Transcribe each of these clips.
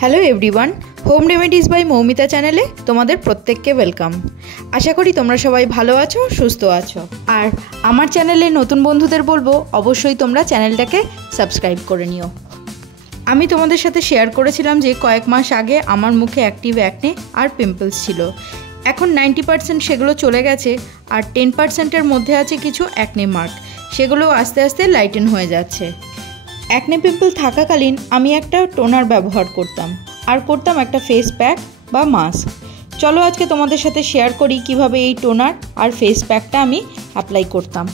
Hello everyone, home remedies by Moumita চ্যানেলে তোমাদের প্রত্যেককে ওয়েলকাম। আশা করি তোমরা সবাই ভালো আছো, সুস্থ আছো। আর আমার চ্যানেলে নতুন বন্ধুদের বলবো অবশ্যই তোমরা চ্যানেলটাকে সাবস্ক্রাইব করে নিও। আমি তোমাদের সাথে শেয়ার করেছিলাম যে কয়েক মাস আগে আমার মুখে অ্যাক্টিভ অ্যাকনে আর পিম্পলস ছিল। এখন 90% সেগুলো চলে গেছে, আর 10%-এর মধ্যে আছে কিছু অ্যাকনে মার্ক, সেগুলো আস্তে আস্তে লাইটেন হয়ে যাচ্ছে। অ্যাকনে পিম্পল থাকাকালীন আমি একটা টোনার ব্যবহার করতাম, আর করতাম একটা ফেস প্যাক বা মাস্ক। চলো আজকে তোমাদের সাথে শেয়ার করি কিভাবে এই টোনার আর ফেস প্যাকটা আমি অ্যাপ্লাই করতাম।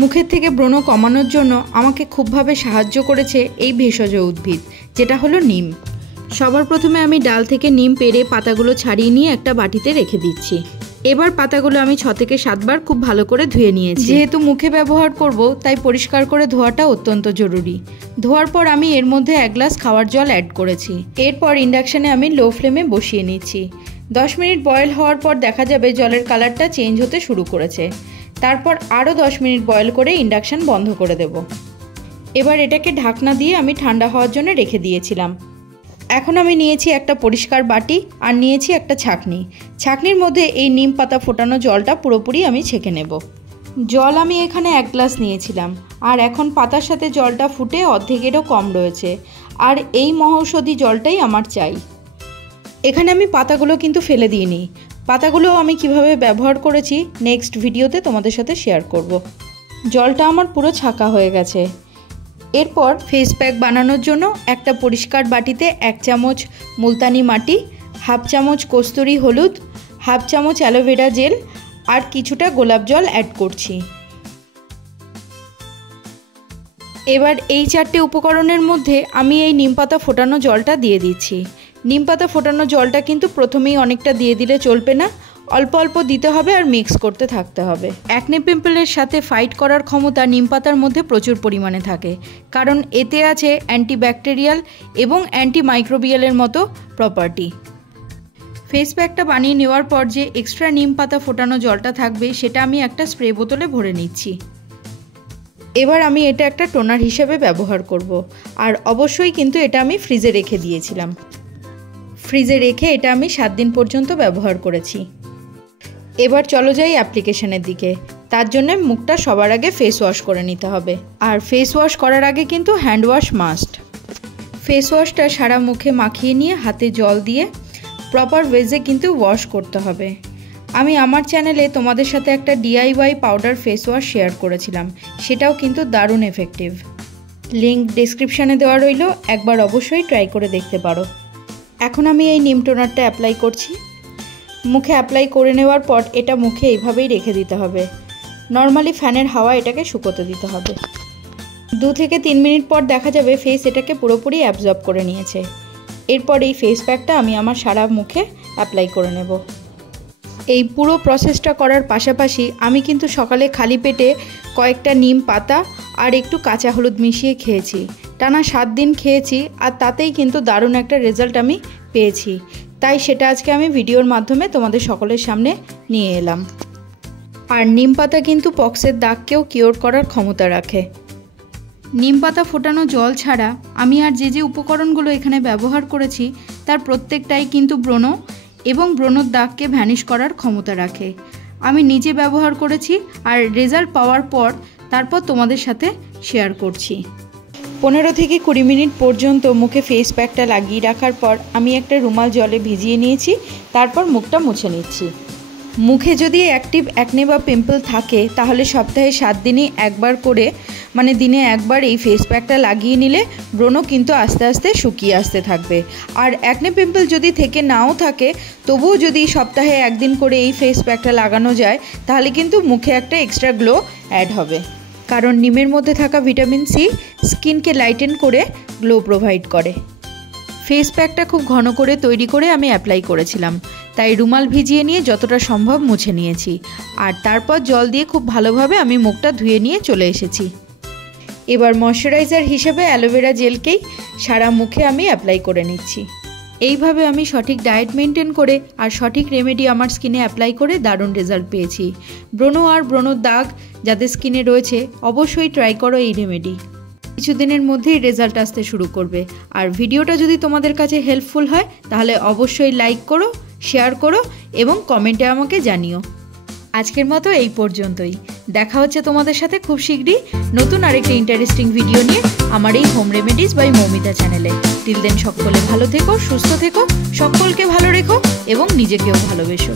মুখের থেকে ব্রণ কমানোর জন্য আমাকে খুবভাবে সাহায্য করেছে এই ভেষজ উদ্ভিদ, যেটা হলো নিম। সবার প্রথমে আমি ডাল থেকে নিম পেড়ে পাতাগুলো ছাড়িয়ে নিয়ে একটা বাটিতে রেখে দিচ্ছি। এবার পাতাগুলো আমি 6 থেকে 7 বার খুব ভালো করে ধুয়ে নিয়েছি। যেহেতু মুখে ব্যবহার করব, তাই পরিষ্কার করে ধোয়াটা অত্যন্ত জরুরি। ধোয়ার পর আমি এর মধ্যে 1 গ্লাস খাওয়ার জল অ্যাড করেছি। এরপর ইন্ডাকশানে আমি লো ফ্লেমে বসিয়ে নিচ্ছি। 10 মিনিট বয়েল হওয়ার পর দেখা যাবে জলের কালারটা চেঞ্জ হতে শুরু করেছে। তারপর আরও 10 মিনিট বয়েল করে ইন্ডাকশান বন্ধ করে দেব। এবার এটাকে ঢাকনা দিয়ে আমি ঠান্ডা হওয়ার জন্য রেখে দিয়েছিলাম। এখন আমি নিয়েছি একটা পরিষ্কার বাটি আর নিয়েছি একটা ছাঁকনি। ছাঁকনির মধ্যে এই নিম পাতা ফোটানো জলটা পুরোপুরি আমি ছেঁকে নেব। জল আমি এখানে 1 গ্লাস নিয়েছিলাম, আর এখন পাতার সাথে জলটা ফুটে অর্ধেকেরও কম রয়েছে, আর এই মহৌষধি জলটাই আমার চাই। এখানে আমি পাতাগুলো কিন্তু ফেলে দিইনি। পাতাগুলো আমি কিভাবে ব্যবহার করেছি নেক্সট ভিডিওতে তোমাদের সাথে শেয়ার করব। জলটা আমার পুরো ছাঁকা হয়ে গেছে। এরপর ফেস প্যাক বানানোর জন্য একটা পরিষ্কার বাটিতে 1 চামচ মুলতানি মাটি, 1/2 চামচ কস্তুরি হলুদ, 1/2 চামচ অ্যালোভেরা জেল আর কিছুটা গোলাপ জল অ্যাড করছি। এবার এই 4টে উপকরণের মধ্যে আমি এই নিম পাতা ফোটানো জলটা দিয়ে দিচ্ছি। নিম পাতা ফোটানো জলটা কিন্তু প্রথমেই অনেকটা দিয়ে দিলে চলবে না, অল্প অল্প দিতে হবে আর মিক্স করতে থাকতে হবে। অ্যাকনে পিম্পলের সাথে ফাইট করার ক্ষমতা নিম পাতার মধ্যে প্রচুর পরিমাণে থাকে, কারণ এতে আছে অ্যান্টিব্যাকটেরিয়াল এবং অ্যান্টিমাইক্রোবিয়ালের মতো প্রপার্টি। ফেস প্যাকটা বানিয়ে নেওয়ার পর যে এক্সট্রা নিম পাতা ফোটানো জলটা থাকবে সেটা আমি একটা স্প্রে বোতলে ভরে নিচ্ছি। এবার আমি এটা একটা টোনার হিসেবে ব্যবহার করব, আর অবশ্যই কিন্তু এটা আমি ফ্রিজে রেখে দিয়েছিলাম। ফ্রিজে রেখে এটা আমি 7 দিন পর্যন্ত ব্যবহার করেছি। এবার চলো যাই অ্যাপ্লিকেশনের দিকে। তার জন্য মুখটা সবার আগে ফেস ওয়াশ করে নিতে হবে, আর ফেস ওয়াশ করার আগে কিন্তু হ্যান্ড ওয়াশ মাস্ট। ফেস ওয়াশটা সারা মুখে মাখিয়ে নিয়ে হাতে জল দিয়ে প্রপার ওয়েজে কিন্তু ওয়াশ করতে হবে। আমি আমার চ্যানেলে তোমাদের সাথে একটা DIY powder face wash share করেছিলাম, সেটাও কিন্তু দারুণ এফেক্টিভ। লিঙ্ক ডেসক্রিপশানে দেওয়া রইল, একবার অবশ্যই ট্রাই করে দেখতে পারো। এখন আমি এই নিম টোনারটা অ্যাপ্লাই করছি। মুখে অ্যাপ্লাই করে নেওয়ার পর এটা মুখে এইভাবেই রেখে দিতে হবে। নর্মালি ফ্যানের হাওয়া এটাকে শুকোতে দিতে হবে। 2 থেকে 3 মিনিট পর দেখা যাবে ফেস এটাকে পুরোপুরি অ্যাবজর্ব করে নিয়েছে। এরপর এই ফেস প্যাকটা আমি আমার সারা মুখে অ্যাপ্লাই করে নেব। এই পুরো প্রসেসটা করার পাশাপাশি আমি কিন্তু সকালে খালি পেটে কয়েকটা নিম পাতা আর একটু কাঁচা হলুদ মিশিয়ে খেয়েছি। টানা 7 দিন খেয়েছি, আর তাতেই কিন্তু দারুণ একটা রেজাল্ট আমি পেয়েছি। তাই সেটা আজকে আমি ভিডিওর মাধ্যমে তোমাদের সকলের সামনে নিয়ে এলাম। আর নিম পাতা কিন্তু পক্সের দাগকেও কিওর করার ক্ষমতা রাখে। নিম পাতা ফোটানো জল ছাড়া আমি আর যে উপকরণগুলো এখানে ব্যবহার করেছি তার প্রত্যেকটাই কিন্তু ব্রণ এবং ব্রণর দাগকে ভ্যানিশ করার ক্ষমতা রাখে। আমি নিজে ব্যবহার করেছি, আর রেজাল্ট পাওয়ার পর তারপর তোমাদের সাথে শেয়ার করছি। 15 থেকে 20 মিনিট পর্যন্ত মুখে ফেস প্যাকটা লাগিয়ে রাখার পর আমি একটা রুমাল জলে ভিজিয়ে নিয়েছি। তারপর মুখটা মুছে নিচ্ছি। মুখে যদি অ্যাক্টিভ অ্যাকনে বা পিম্পল থাকে তাহলে সপ্তাহে 7 দিনই একবার করে, মানে দিনে একবার এই ফেস প্যাকটা লাগিয়ে নিলে ব্রণ কিন্তু আস্তে আস্তে শুকিয়ে আসতে থাকবে। আর অ্যাকনে পিম্পল যদি থেকে নাও থাকে, তবুও যদি সপ্তাহে 1 দিন করে এই ফেস প্যাকটা লাগানো যায় তাহলে কিন্তু মুখে একটা এক্সট্রা গ্লো অ্যাড হবে, কারণ নিমের মধ্যে থাকা ভিটামিন সি স্কিনকে লাইটেন করে গ্লো প্রোভাইড করে। ফেস প্যাকটা খুব ঘন করে তৈরি করে আমি অ্যাপ্লাই করেছিলাম, তাই রুমাল ভিজিয়ে নিয়ে যতটা সম্ভব মুছে নিয়েছি, আর তারপর জল দিয়ে খুব ভালোভাবে আমি মুখটা ধুয়ে নিয়ে চলে এসেছি। এবার ময়শ্চারাইজার হিসেবে অ্যালোভেরা জেলকেই সারা মুখে আমি অ্যাপ্লাই করে নিচ্ছি। এইভাবে আমি সঠিক ডায়েট মেনটেন করে আর সঠিক রেমেডি আমার স্কিনে অ্যাপ্লাই করে দারুণ রেজাল্ট পেয়েছি। ব্রণ আর ব্রণর দাগ যাদের স্কিনে রয়েছে অবশ্যই ট্রাই করো এই রেমেডি। কিছুদিনের মধ্যেই রেজাল্ট আসতে শুরু করবে। আর ভিডিওটা যদি তোমাদের কাছে হেল্পফুল হয় তাহলে অবশ্যই লাইক করো, শেয়ার করো এবং কমেন্টে আমাকে জানিও। আজকের মতো এই পর্যন্তই। দেখা হচ্ছে তোমাদের সাথে খুব শীঘ্রই নতুন আরেকটা ইন্টারেস্টিং ভিডিও নিয়ে আমার এই হোম রেমেডিস বাই মৌমিতা চ্যানেলে। টিল দেন সকলে ভালো থেকো, সুস্থ থেকো, সকলকে ভালো রেখো এবং নিজেকেও ভালোবেসো।